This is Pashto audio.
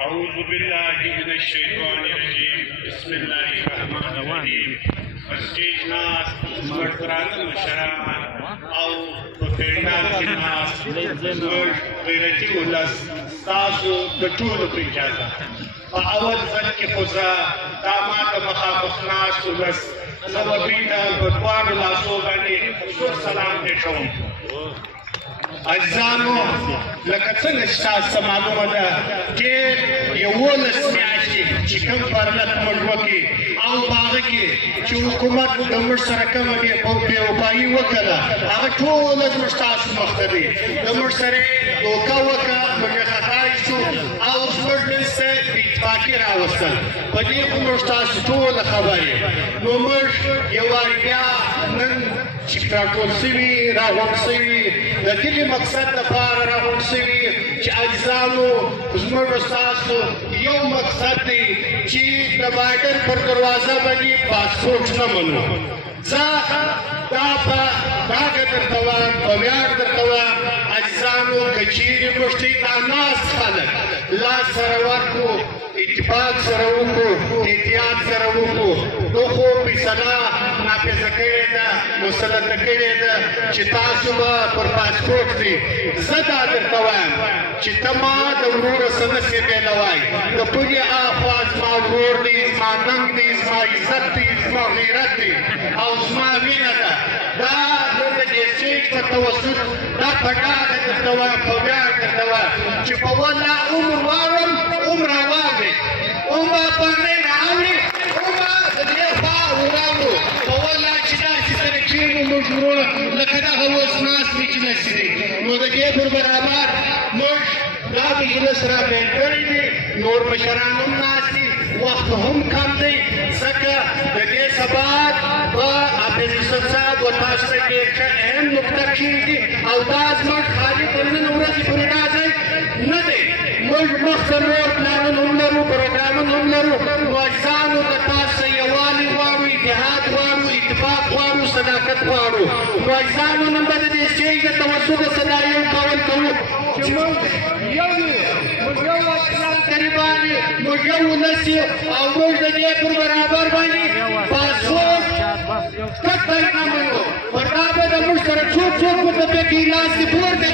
أعوذ بالله من الشيطان الرجيم بسم الله الرحمن الرحيم مسجد ناس مرتران مشران أو فقيران الناس زمر غيرتي ولاس تاسو بطول بجازة فأول ذلك خزا دامات مخافق ناس ولس زوابينا بدوار لاسو بني سور سلام دشون اجزانو لکه څنګه چې تاسو معلومه ده چې یولس میاشتې چې کوم پرلط موږ وکړي او په هغه کې چې حکومت د موږ سره کومه بېوفایي وکړه هغه ټوله زموږ ستاسو مخته دی د موږ سره یې دوکه وکړه موږ یې خطا ایستو او زموږ منځ ته بې اتفاقي راوستل په دې خو موږ تاسو ټوله خبر یې نو موږ یو وارې بیا نن چې راټول سوي راغونډ سوي د دغې مقصد لپاره راغونډ سوي چې اجزانو زموږ ستاسو یو مقصد دی چې د بایډن پر دروازه باندې پاسپورټ نه منو زه دا په ډاګه درته وایم په ویاړ درته وایم اجزانو که چیرې موږ ته دا ناست خلک لاس سره ورکړو اتفاق سره وکړو احتیاط سره وکړو نو خو فیصله نافذه کړې ده مسلطه کړې ده چې تاسو به پر پاسپورټ دي زه دا درته وایم چې ته ما د وروره څه نسې بېلوی د پلې اخوا زما ورور دی زما ننګ دی زما عزت دی زما غیرت دی او زما مینه ده دا نن د دې سټیج په توسط دا په ډاګه درته وایم په ویاړ درته وایم چې په والله عمر واورم عمر واورې عمر په مې نه اوري عمر د دې خوا وراوړو په والله چې داسې سره کېږو موږ وروڼه لکه دغه اوس ناست دي چې داسې دي نو د دې پر برابر موږ دا مجلس را پیل کړی دی نور مشران هم ناست دي وخت هم کم دی ځکه د دې ثبات په اپوزیشن صاحب و تاسو ته ډېر ښه اهم نقطه کېږي او دا زموږ خالي تر نن ورځې پورې دا ځای نه دی موږ مخته نور پلانونه هم لرو پروګرامونه هم لرو نو اجزانو د تاسو یووالي غواړو اتحاد غواړو اتفاق غواړو صداقت غواړو نو اجزانو نن به د دې سټیج د توسطه صدا یو کول کوو چې موږ یو یو موږ یو اسلام طالبان یو موږ یو ولس یو او موږ د دې پر برابر باندې پاسپورټ تک نه منو پر دا به د موږ سره څوک څوک په پکې لاس کې پورته